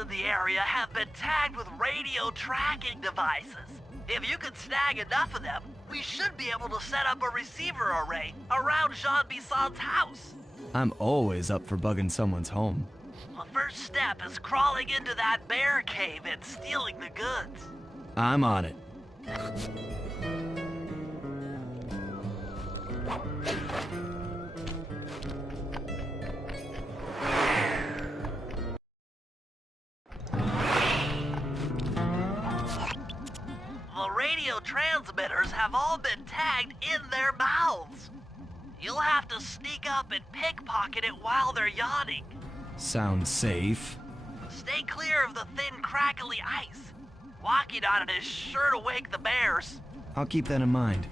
In the area have been tagged with radio tracking devices. If you can snag enough of them, we should be able to set up a receiver array around Jean Bisson's house. I'm always up for bugging someone's home. The first step is crawling into that bear cave and stealing the goods. I'm on it. The radio transmitters have all been tagged in their mouths. You'll have to sneak up and pickpocket it while they're yawning. Sounds safe. Stay clear of the thin, crackly ice. Walking on it is sure to wake the bears. I'll keep that in mind.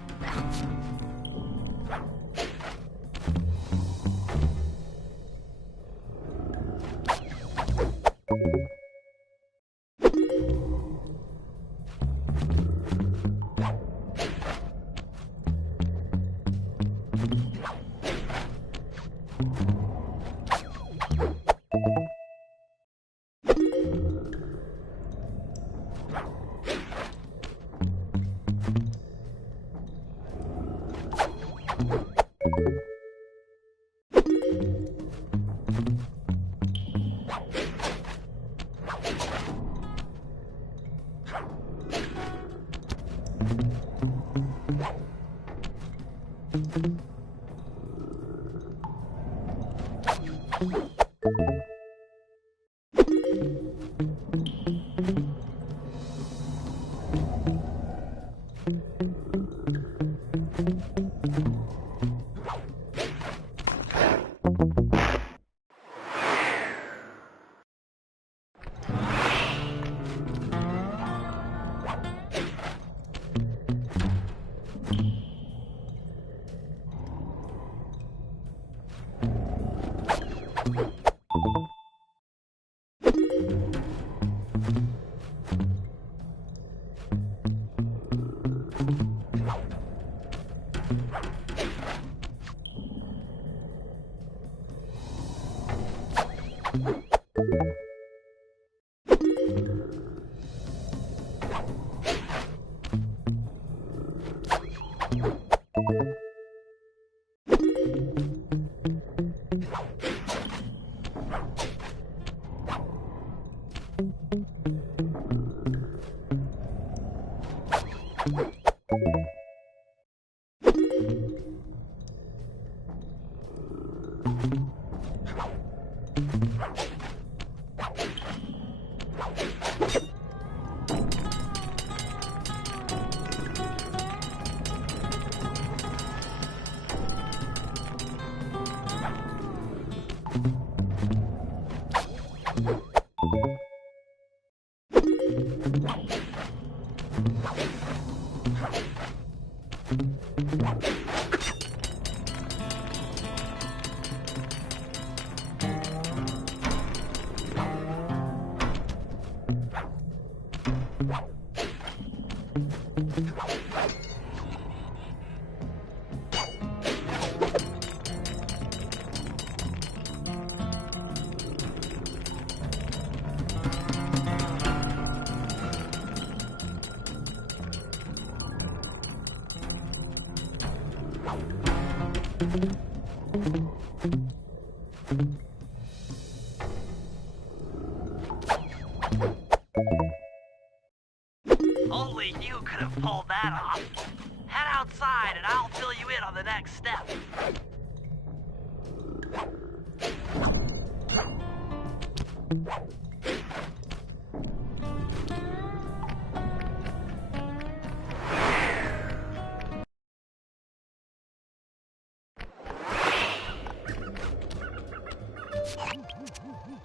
off. Head outside and I'll fill you in on the next step.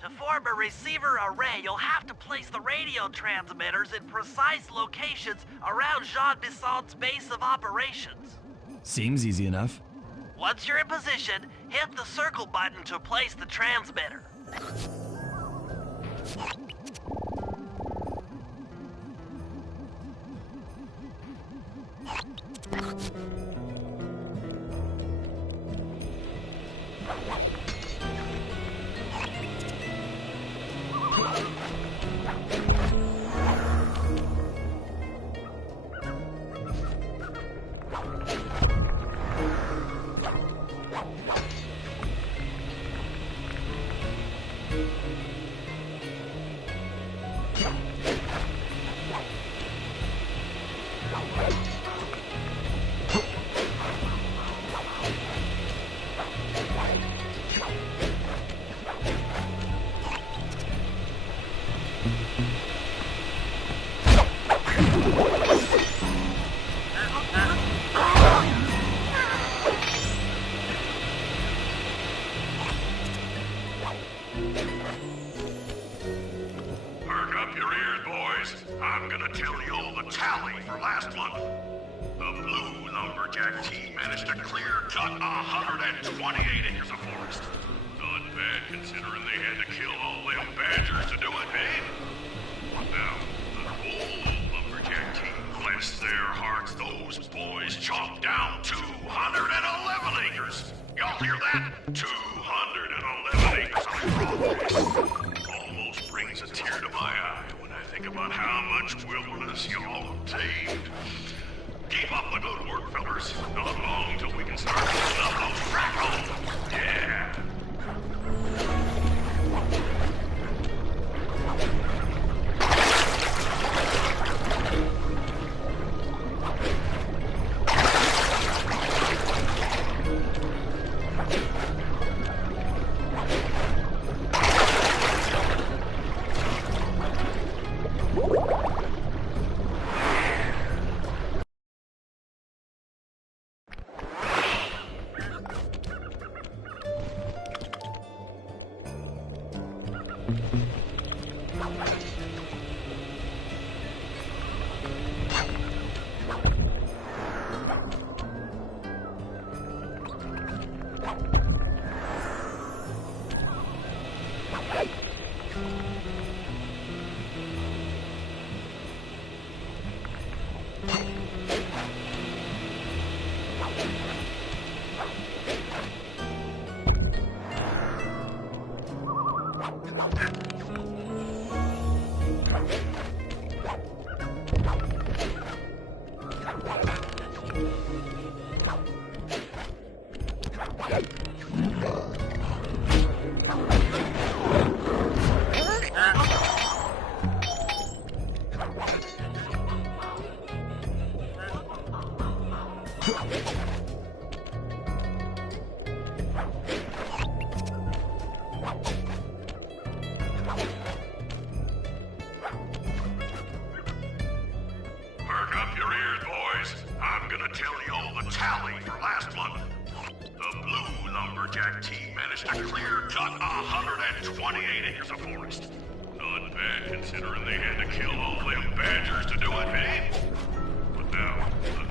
To form a receiver array, you'll have to place the radio transmitters in precise locations around Jean Bissant's base of operations. Seems easy enough. Once you're in position, hit the circle button to place the transmitter. I'm gonna tell you all the tally for last month. The Blue Lumberjack team managed to clear cut 128 acres of forest. Not bad considering they had to kill all them badgers to do it, eh? Now, the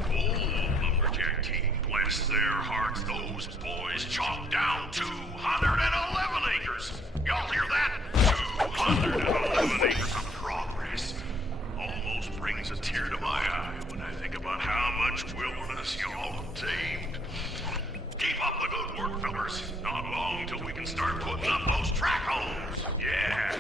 Gold Lumberjack team, bless their hearts, those boys chopped down 211 acres. Y'all hear that? 211 acres of progress. Almost brings a tear to my eye when I think about how much wilderness y'all have tamed. Keep up the good work, fellas. Not long till we can start putting up those track holes. Yeah.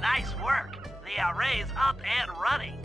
Nice work. The array's up and running.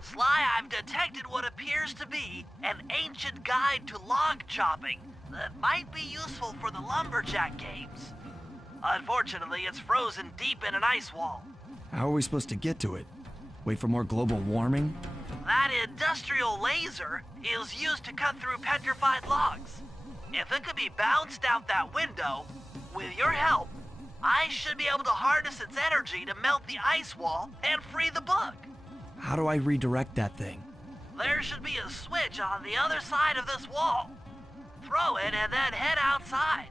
Sly, I've detected what appears to be an ancient guide to log chopping that might be useful for the lumberjack games. Unfortunately, it's frozen deep in an ice wall. How are we supposed to get to it? Wait for more global warming? That industrial laser is used to cut through petrified logs. If it could be bounced out that window, with your help, I should be able to harness its energy to melt the ice wall and free the book. How do I redirect that thing? There should be a switch on the other side of this wall. Throw it and then head outside.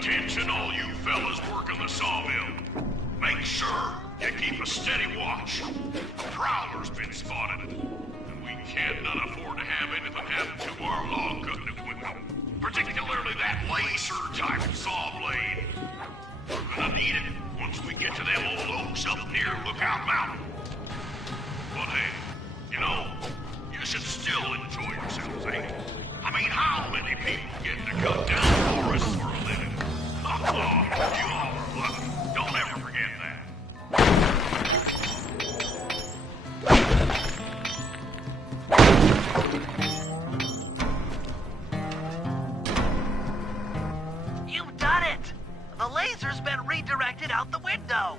Attention all you fellas working the sawmill. Make sure you keep a steady watch. A prowler's been spotted, and we can't not afford to have anything happen to our log cutting equipment. Particularly that laser-type saw blade. We're gonna need it once we get to them old oaks up near Lookout Mountain. But hey, you know, you should still enjoy yourselves, eh? I mean, how many people get to cut down forests for a living? The laser's been redirected out the window.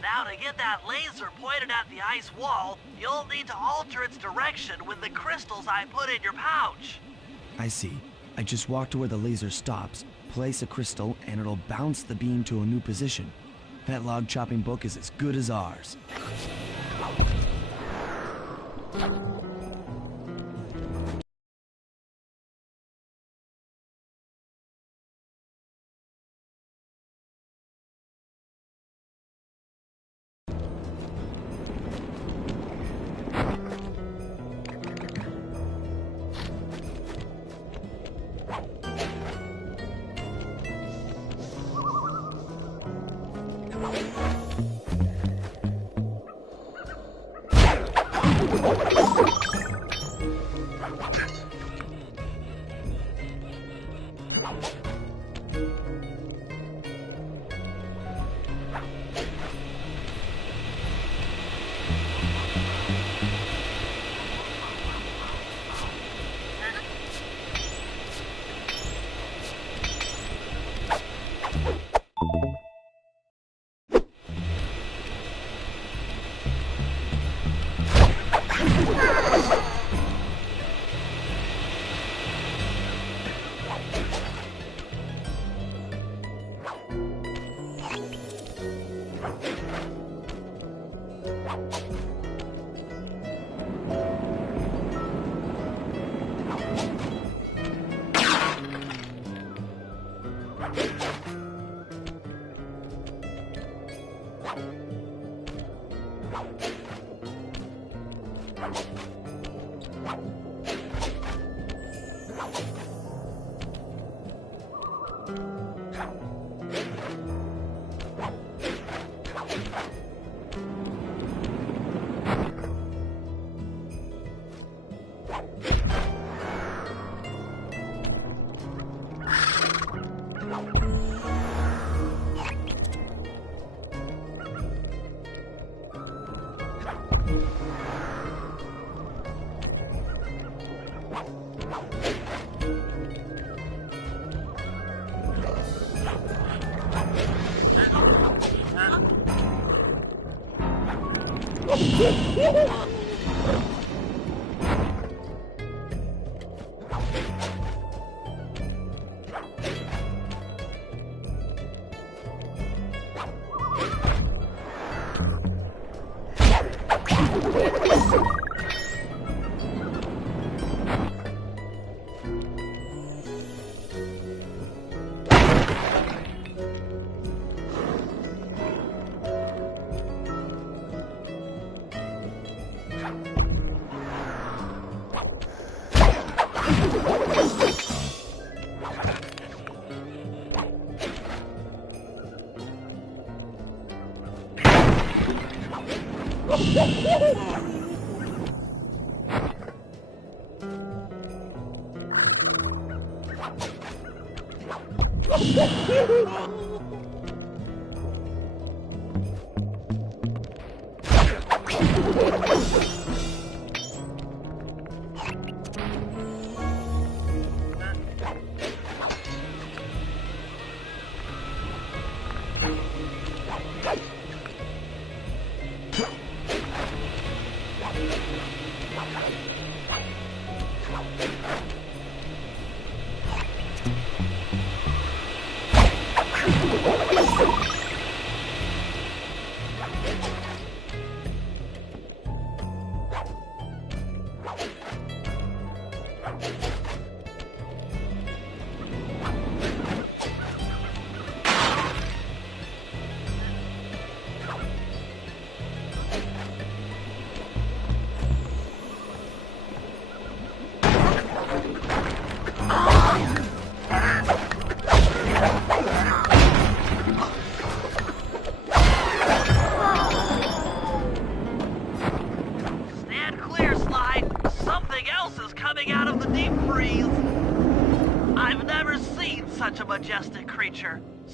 Now to get that laser pointed at the ice wall, you'll need to alter its direction with the crystals I put in your pouch. I see. I just walk to where the laser stops, place a crystal, and it'll bounce the beam to a new position. That log chopping book is as good as ours.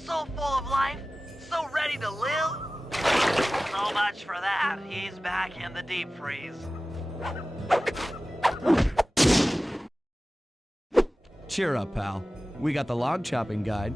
so full of life, so ready to live. So much for that. He's back in the deep freeze. Cheer up, pal. We got the log chopping guide.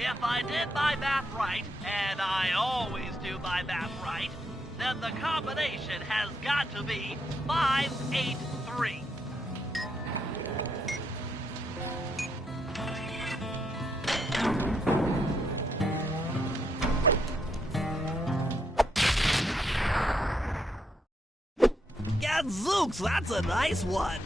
If I did my math right, and I always do my math right, then the combination has got to be 583. Gadzooks, that's a nice one.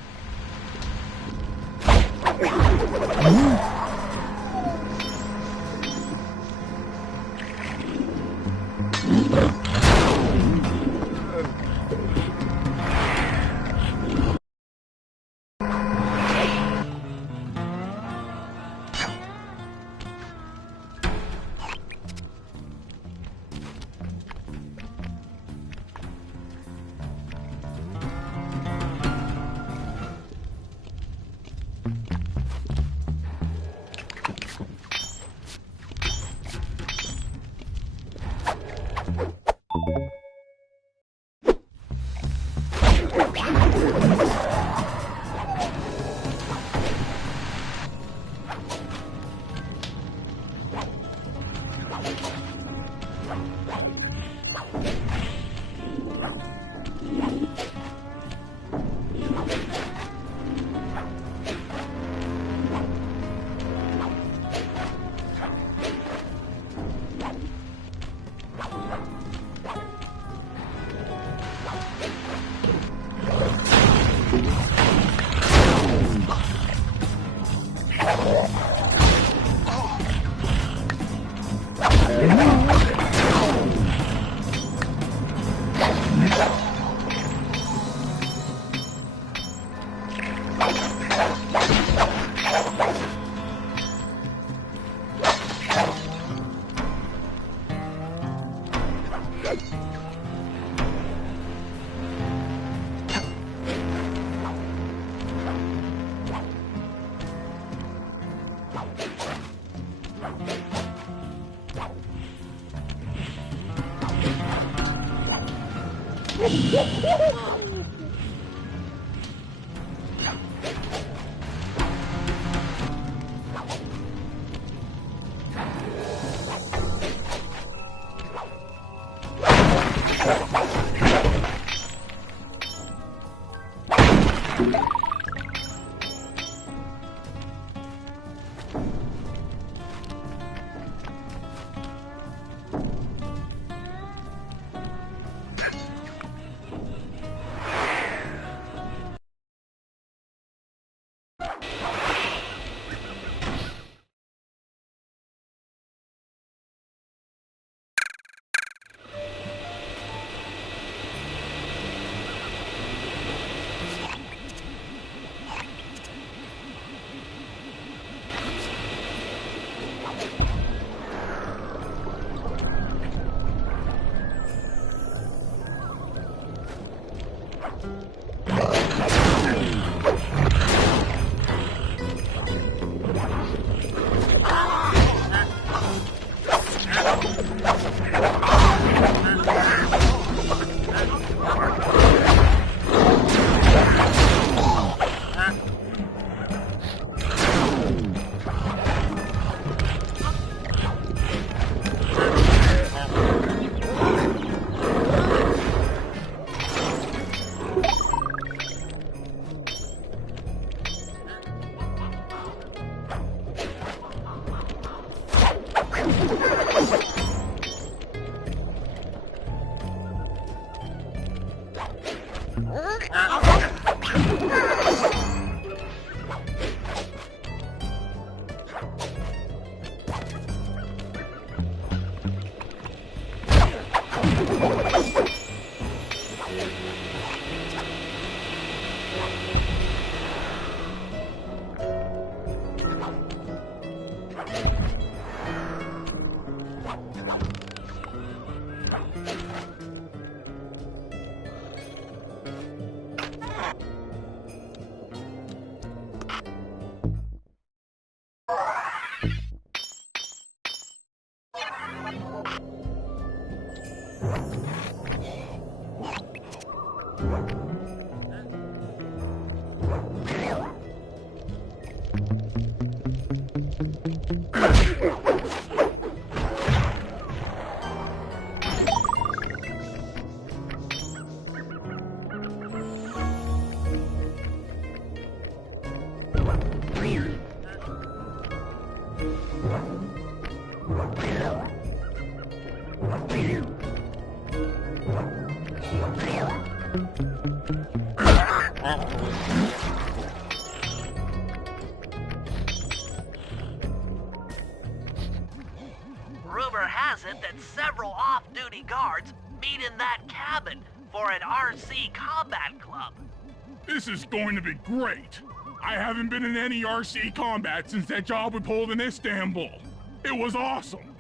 Rumor has it that several off-duty guards meet in that cabin for an RC combat club. This is going to be great. I haven't been in any RC combat since that job we pulled in Istanbul. It was awesome.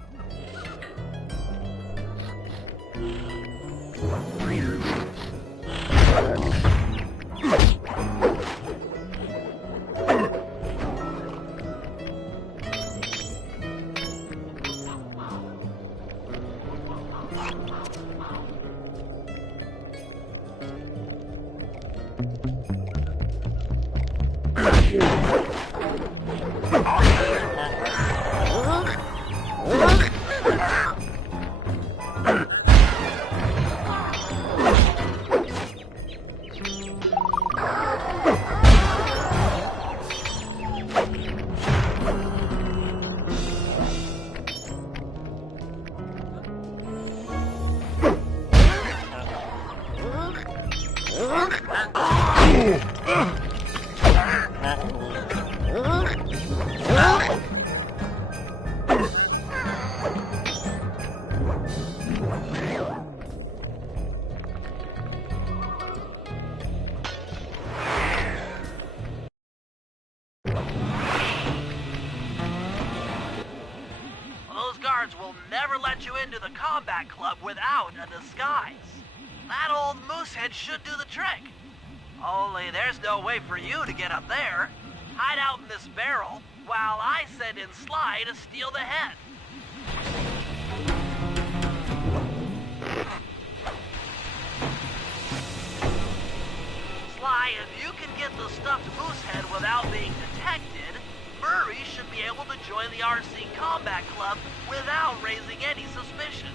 Those guards will never let you into the combat club without a disguise. That old moosehead should do the trick. Only there's no way for you to get up there. Hide out in this barrel while I send in Sly to steal the head. Sly, if you can get the stuffed moosehead without being detected, Murray should be able to join the RC Combat Club without raising any suspicion.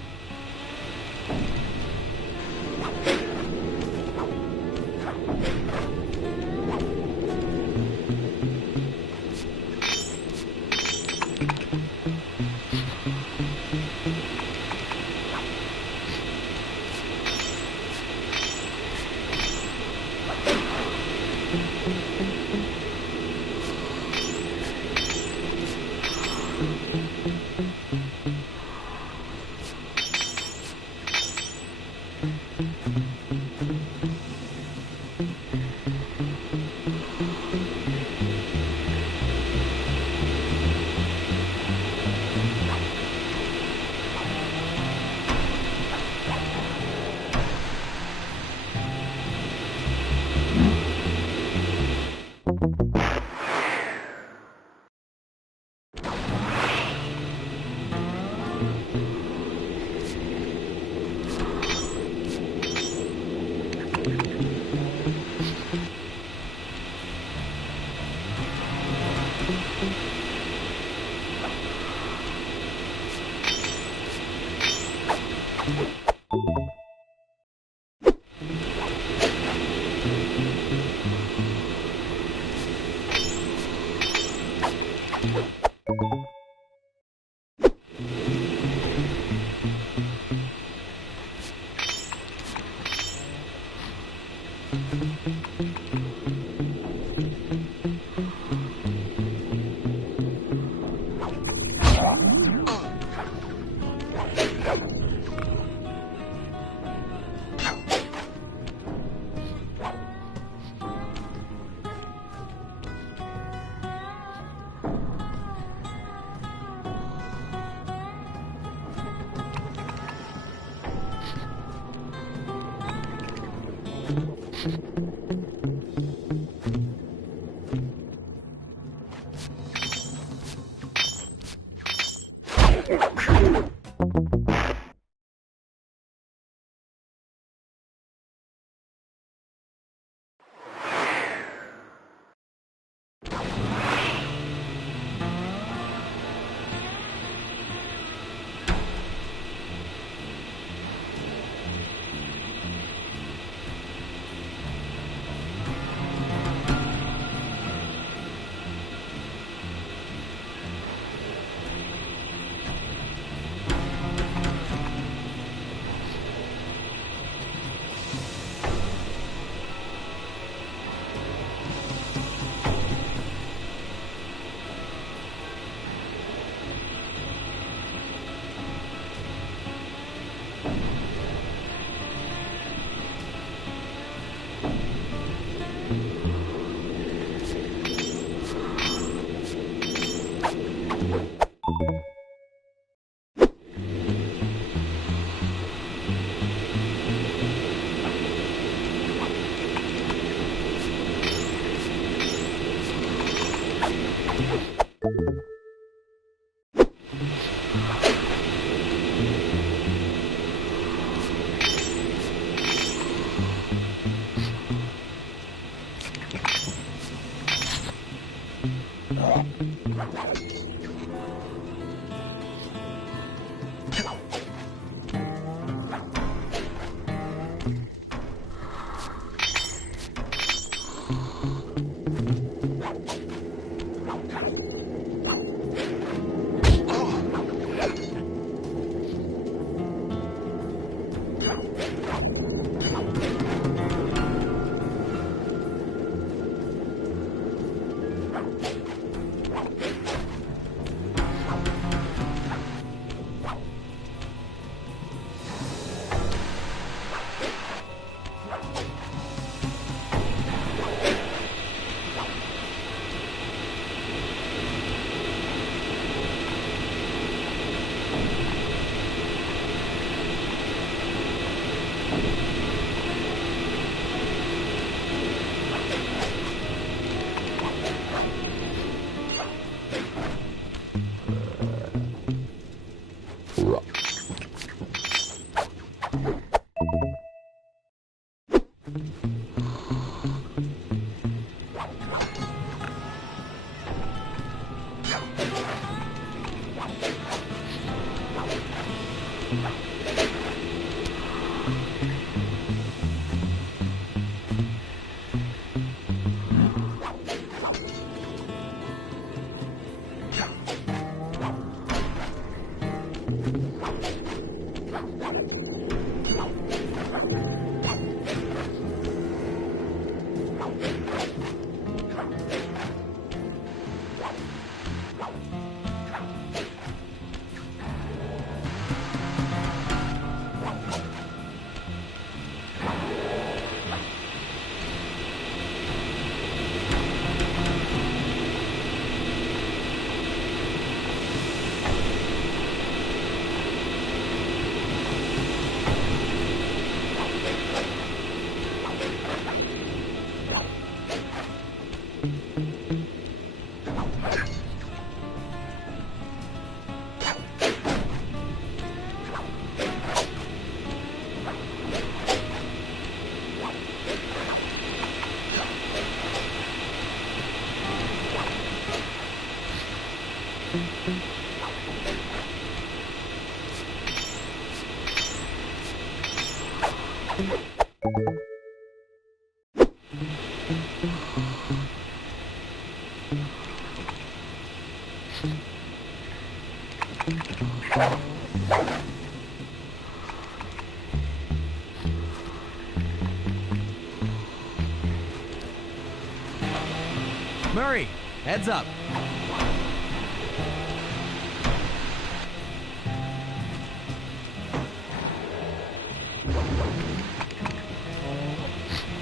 Murray, heads up.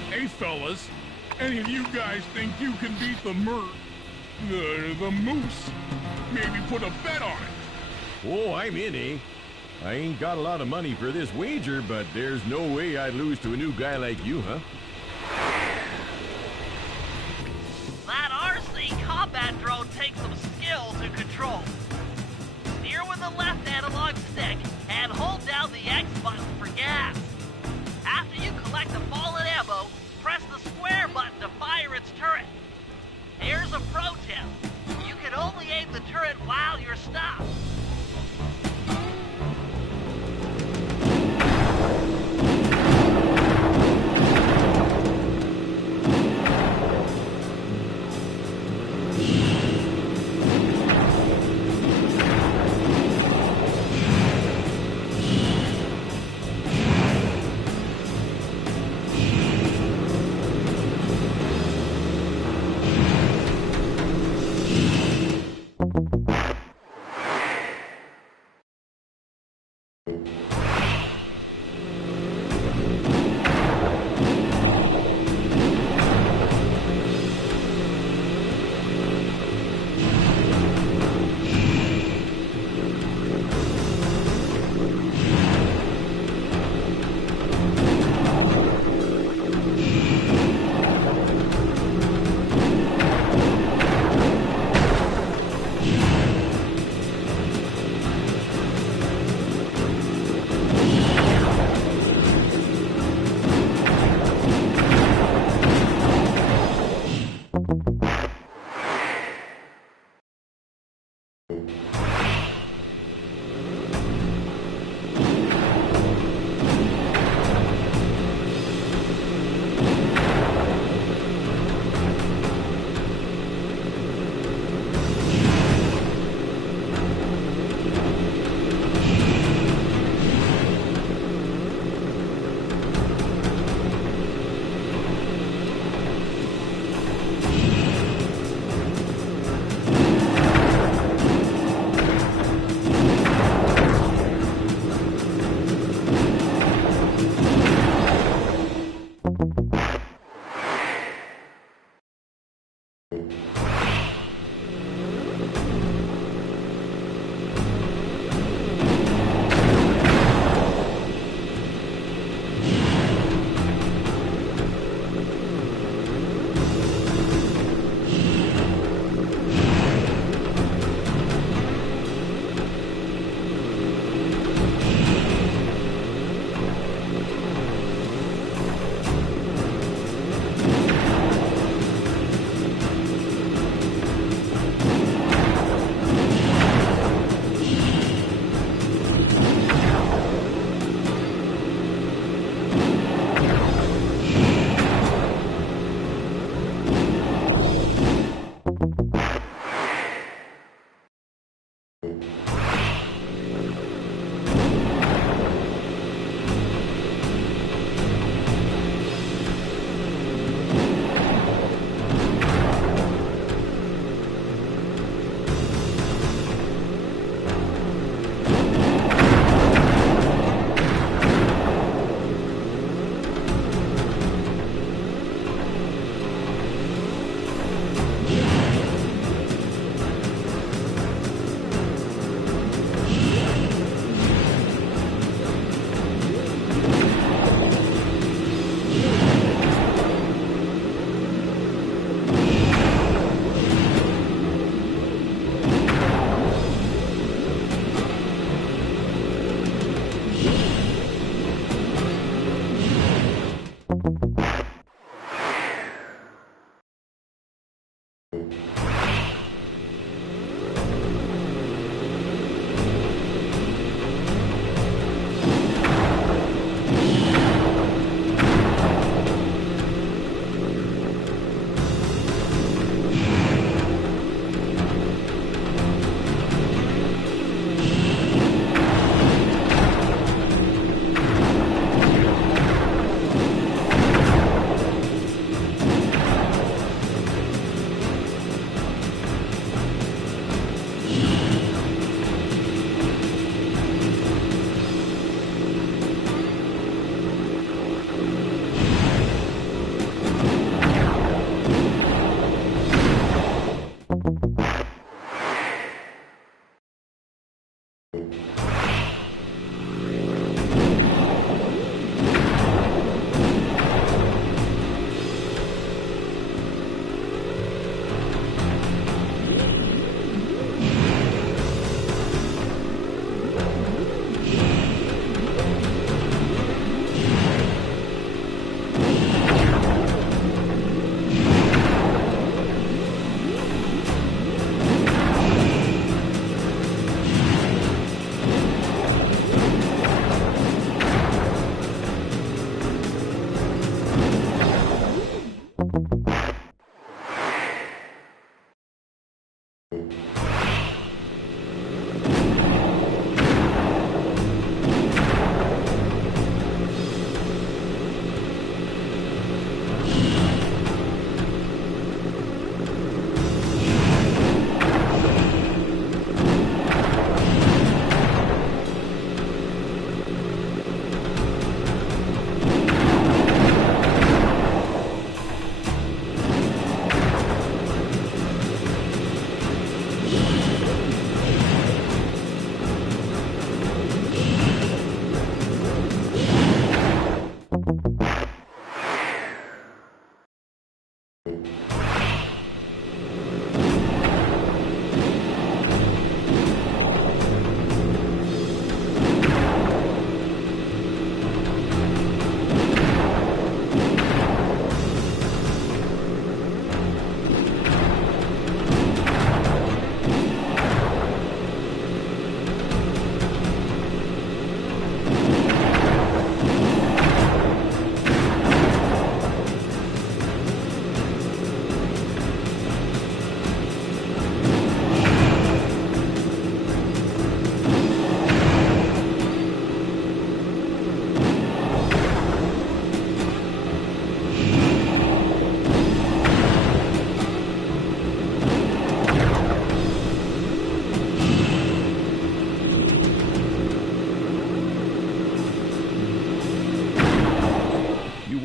Hey, fellas, any of you guys think you can beat the moose? Maybe put a bet on it. Oh, I'm in, eh? I ain't got a lot of money for this wager, but there's no way I'd lose to a new guy like you, huh? That RC combat drone takes some skill to control. Steer with the left analog stick and hold down the X button for gas. After you collect the fallen ammo, press the square button to fire its turret. Here's a pro tip. You can only aim the turret while you're stopped.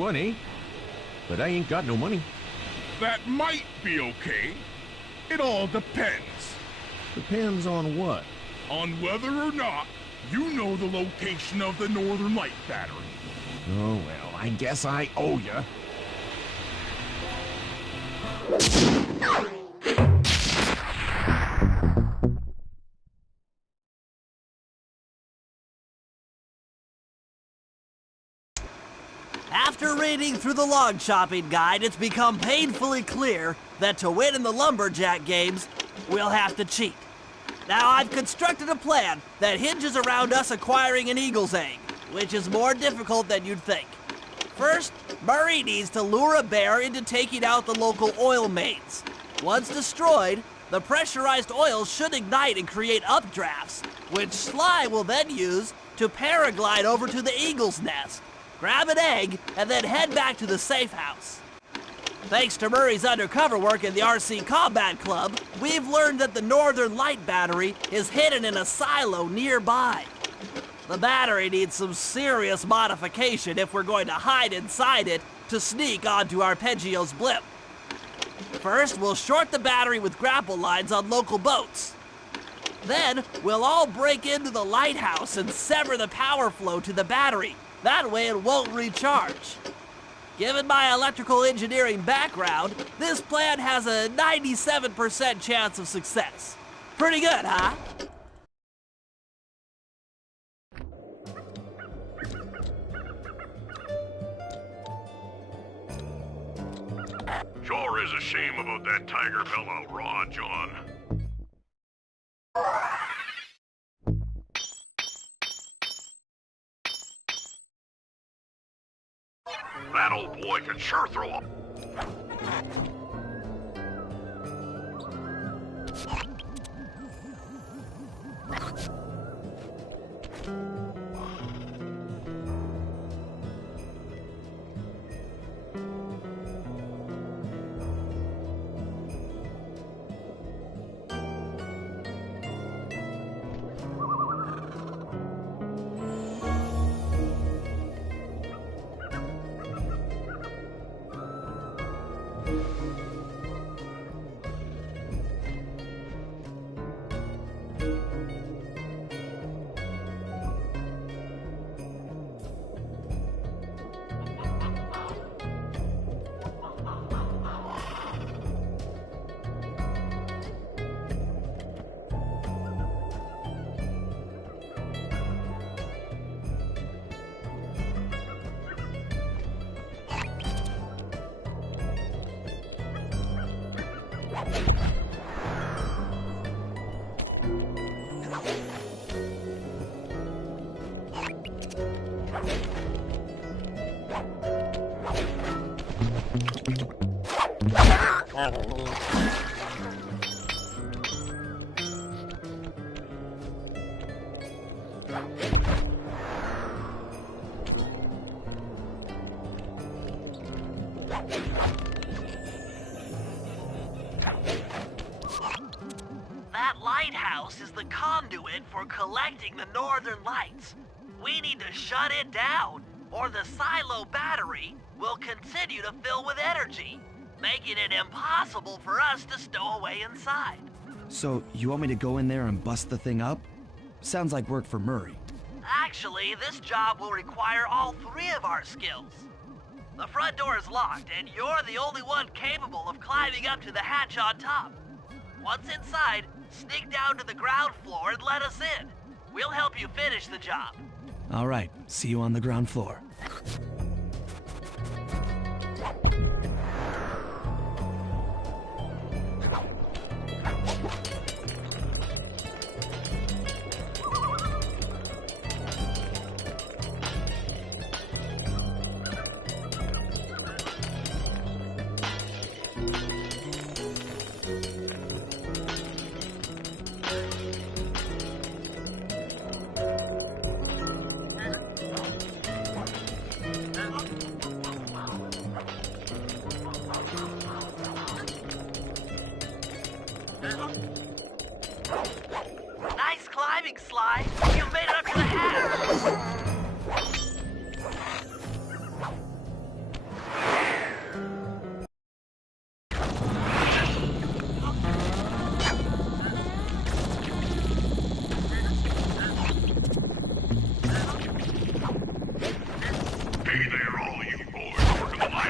one, eh? But I ain't got no money. That might be okay. It all depends. Depends on what? On whether or not you know the location of the Northern Light Battery. Oh, well, I guess I owe ya. After reading through the log chopping guide, it's become painfully clear that to win in the lumberjack games, we'll have to cheat. Now, I've constructed a plan that hinges around us acquiring an eagle's egg, which is more difficult than you'd think. First, Murray needs to lure a bear into taking out the local oil mains. Once destroyed, the pressurized oil should ignite and create updrafts, which Sly will then use to paraglide over to the eagle's nest, grab an egg, and then head back to the safe house. Thanks to Murray's undercover work in the RC Combat Club, we've learned that the Northern Light Battery is hidden in a silo nearby. The battery needs some serious modification if we're going to hide inside it to sneak onto Arpeggio's blimp. First, we'll short the battery with grapple lines on local boats. Then, we'll all break into the lighthouse and sever the power flow to the battery. That way it won't recharge. Given my electrical engineering background, this plan has a 97% chance of success. Pretty good, huh? Sure is a shame about that tiger fellow, Raw John. That old boy can sure throw a... That lighthouse is the conduit for collecting the northern lights. We need to shut it down, or the silo battery will continue to fill with energy, making it impossible for us to stow away inside. So, you want me to go in there and bust the thing up? Sounds like work for Murray. Actually, this job will require all three of our skills. The front door is locked, and you're the only one capable of climbing up to the hatch on top. Once inside, sneak down to the ground floor and let us in. We'll help you finish the job. All right, see you on the ground floor.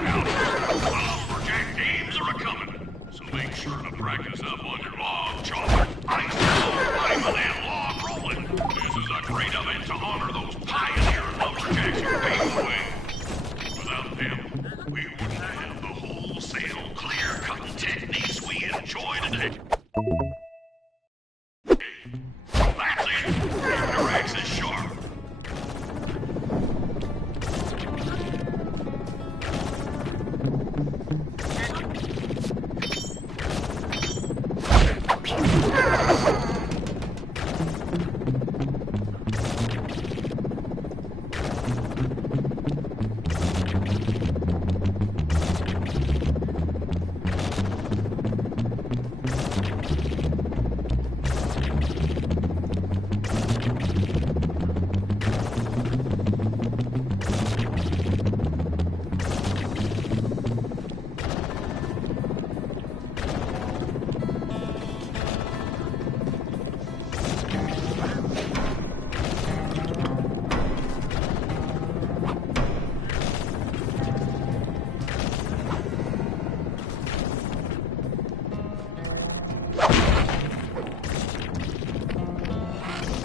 out. The lumberjack games are a-coming, so make sure to practice up on your log chopper. I'm that log rolling. This is a great event to honor those pioneer lumberjacks who paved the way. Without them, we wouldn't have the wholesale clear-cutting techniques we enjoy today. That's it. Keep your axes sharp.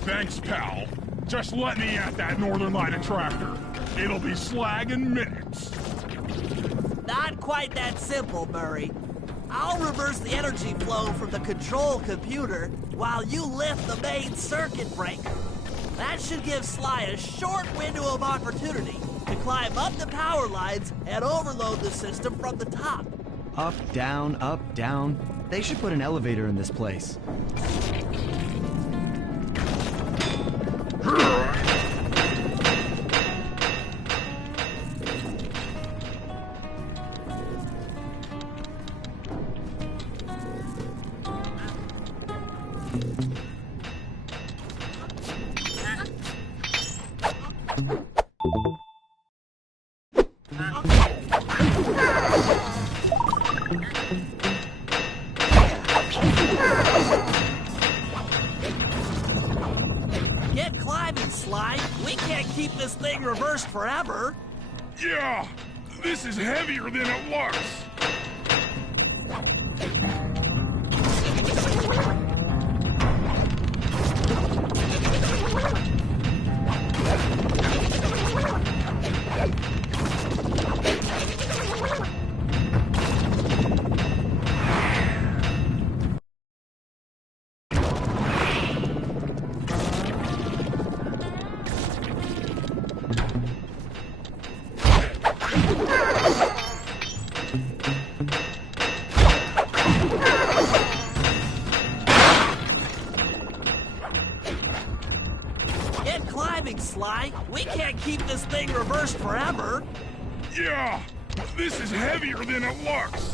Thanks, pal. Just let me at that northern light attractor. It'll be slag in minutes. Not quite that simple, Murray. I'll reverse the energy flow from the control computer while you lift the main circuit breaker. That should give Sly a short window of opportunity to climb up the power lines and overload the system from the top. Up, down, up, down. They should put an elevator in this place. Get climbing, Sly. We can't keep this thing reversed forever. Yeah, this is heavier than it looks. Get climbing, Sly. We can't keep this thing reversed forever. Yeah, this is heavier than it looks.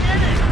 We did it!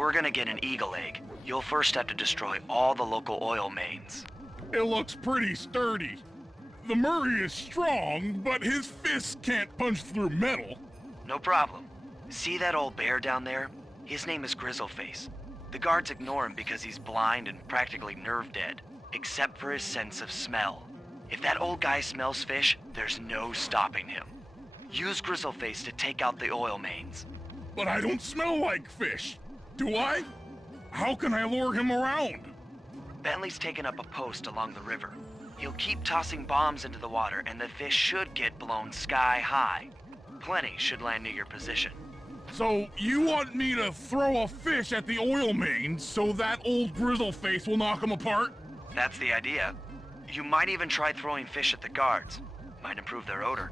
we're gonna get an eagle egg, you'll first have to destroy all the local oil mains. It looks pretty sturdy. The Murray is strong, but his fists can't punch through metal. No problem. See that old bear down there? His name is Grizzleface. The guards ignore him because he's blind and practically nerve dead, except for his sense of smell. If that old guy smells fish, there's no stopping him. Use Grizzleface to take out the oil mains. But I don't smell like fish, do I? How can I lure him around? Bentley's taken up a post along the river. He'll keep tossing bombs into the water and the fish should get blown sky high. Plenty should land near your position. So you want me to throw a fish at the oil mains so that old Grizzleface will knock him apart? That's the idea. You might even try throwing fish at the guards. Might improve their odor.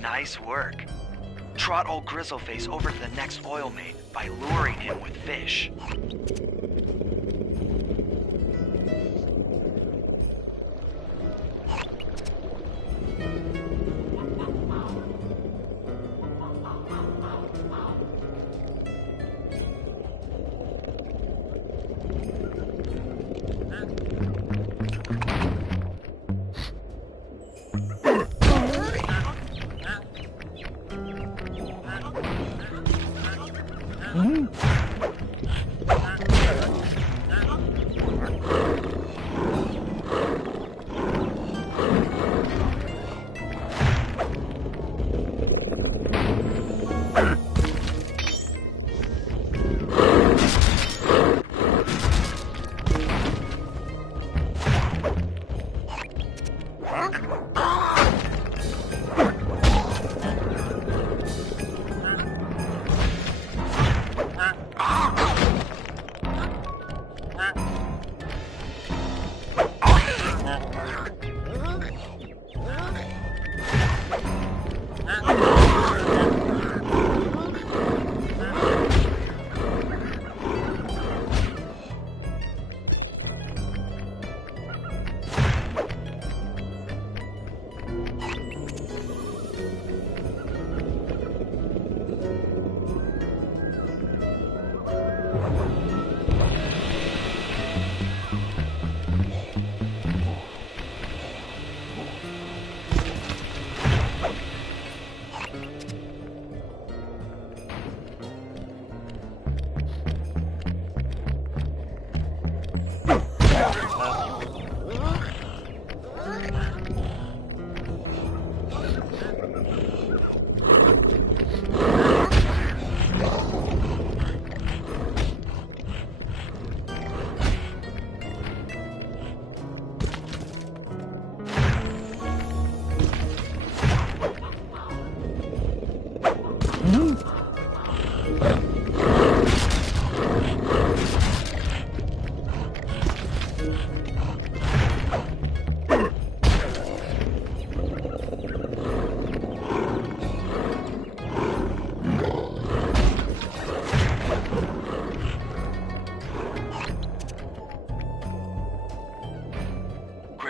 Nice work. Trot old Grizzleface over to the next oil main by luring him with fish.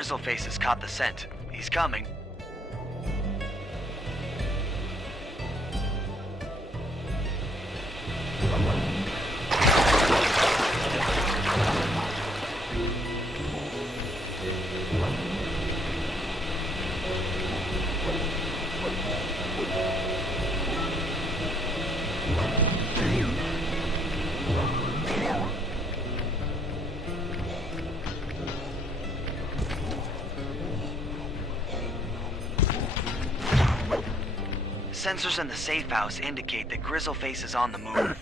Grizzleface has caught the scent. He's coming. Sensors in the safe house indicate that Grizzleface is on the move.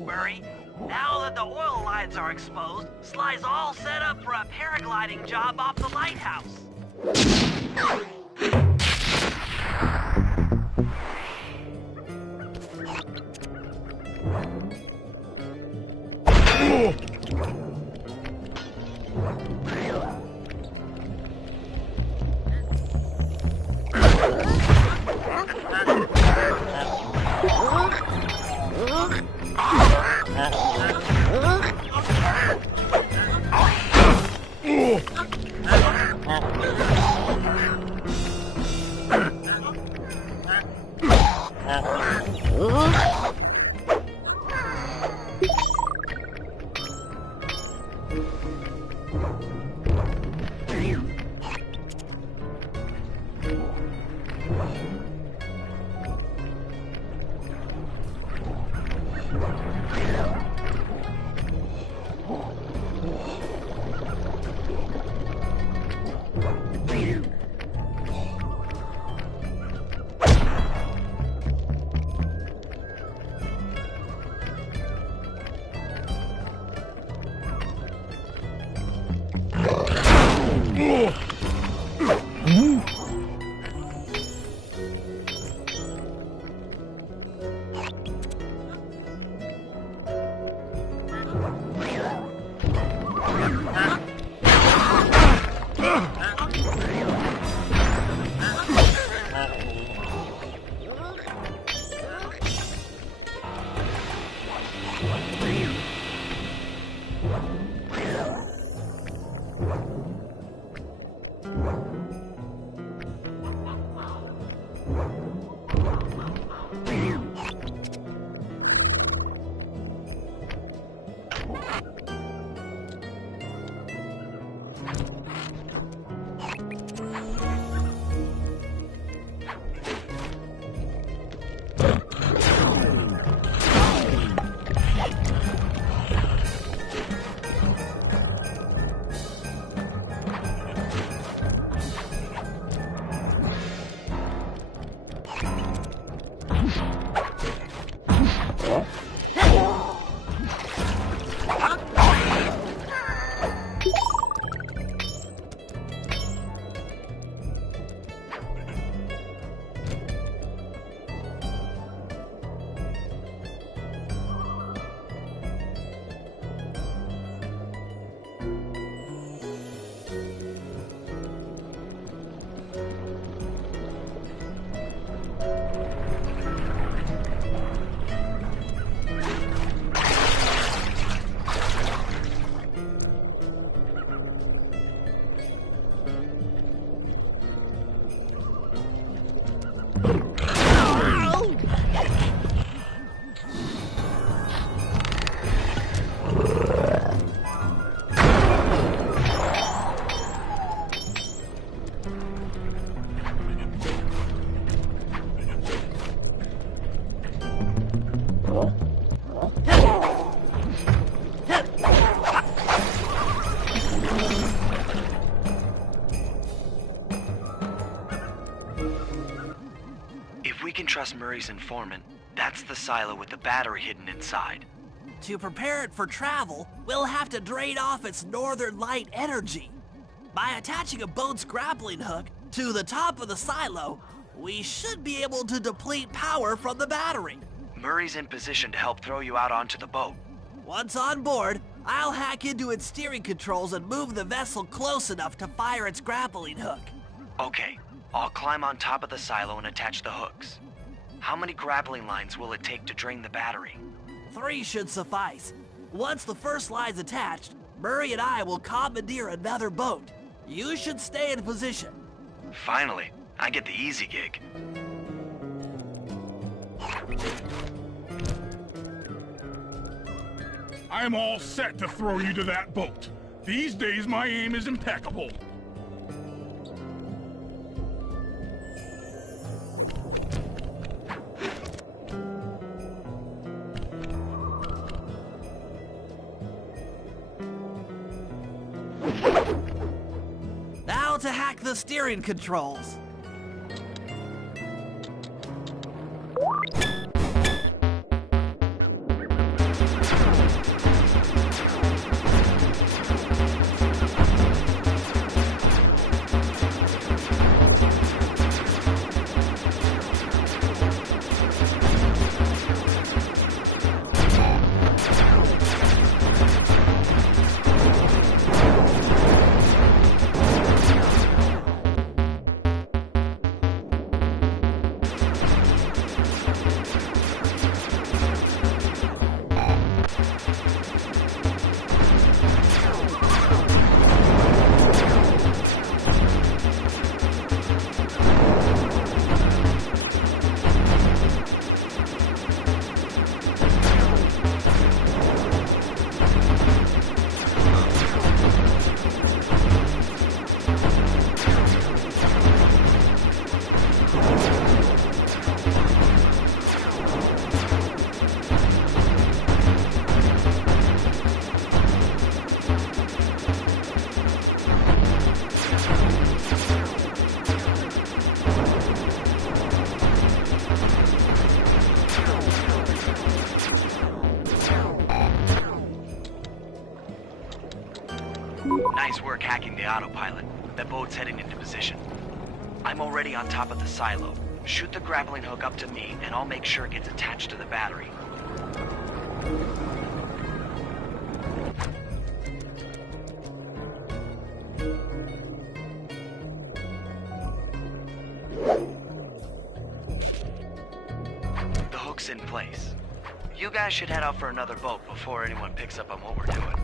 Murray. Now that the oil lines are exposed, Sly's all set up for a paragliding job off the lighthouse. Trust Murray's informant. That's the silo with the battery hidden inside. To prepare it for travel, we'll have to drain off its northern light energy. By attaching a boat's grappling hook to the top of the silo, we should be able to deplete power from the battery. Murray's in position to help throw you out onto the boat. Once on board, I'll hack into its steering controls and move the vessel close enough to fire its grappling hook. Okay, I'll climb on top of the silo and attach the hooks. How many grappling lines will it take to drain the battery? 3 should suffice. Once the first line's attached, Murray and I will commandeer another boat. You should stay in position. Finally, I get the easy gig. I'm all set to throw you to that boat. These days, my aim is impeccable. Now to hack the steering controls. Nice work hacking the autopilot. That boat's heading into position. I'm already on top of the silo. Shoot the grappling hook up to me, and I'll make sure it gets attached to the battery. The hook's in place. You guys should head out for another boat before anyone picks up on what we're doing.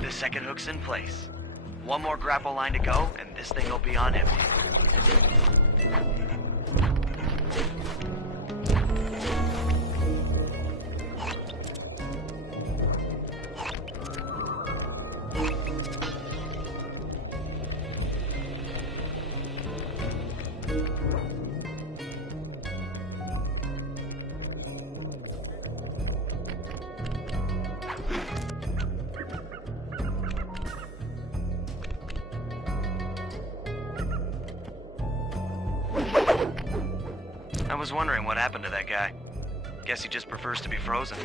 The second hook's in place. One more grapple line to go, and this thing will be on empty. I was wondering what happened to that guy. Guess he just prefers to be frozen.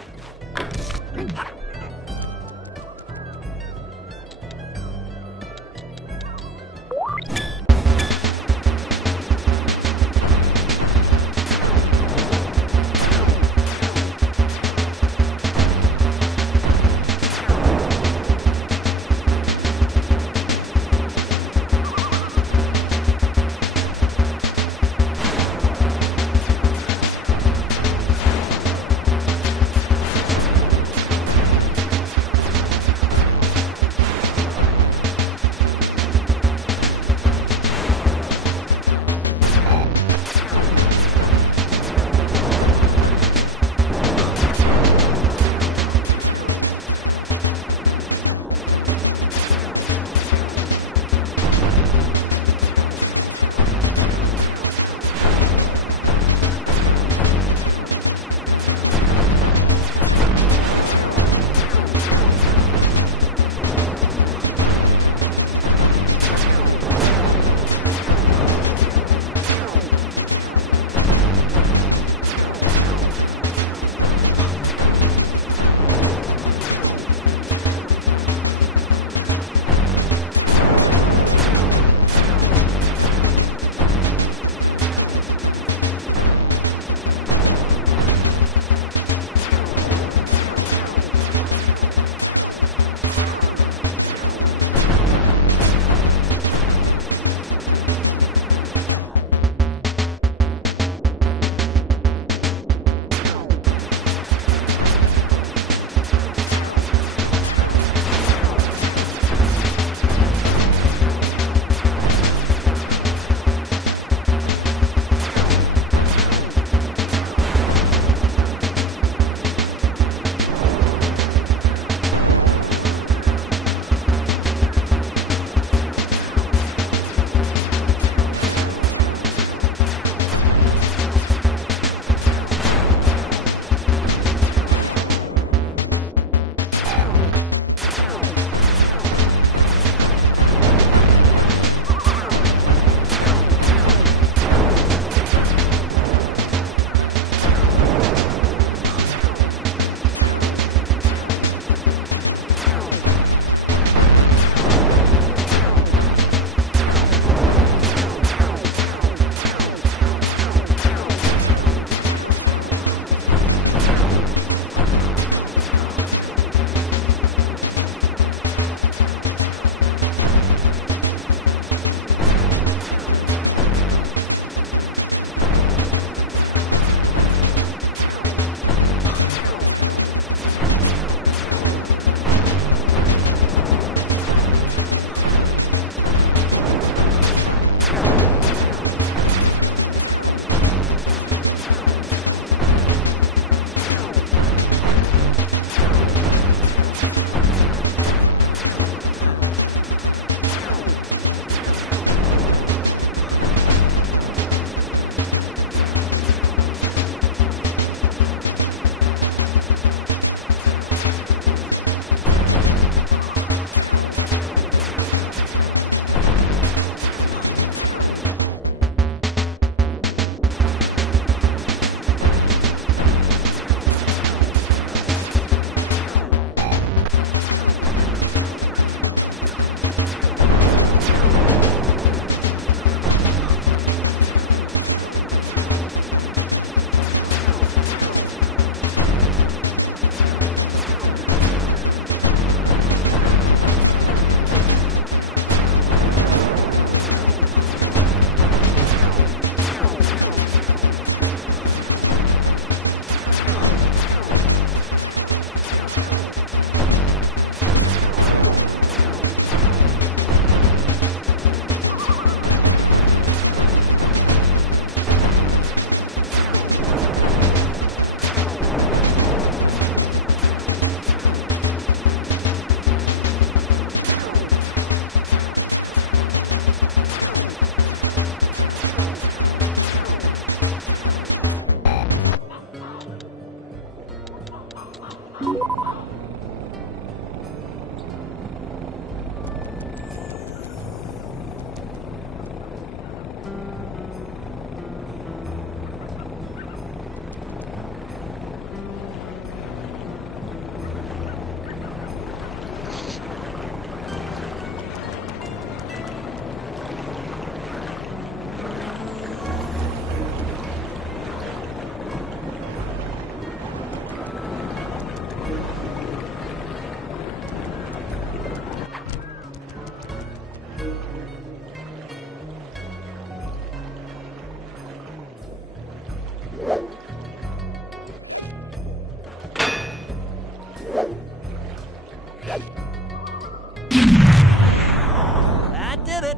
That did it.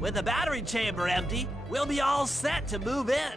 With the battery chamber empty, we'll be all set to move in.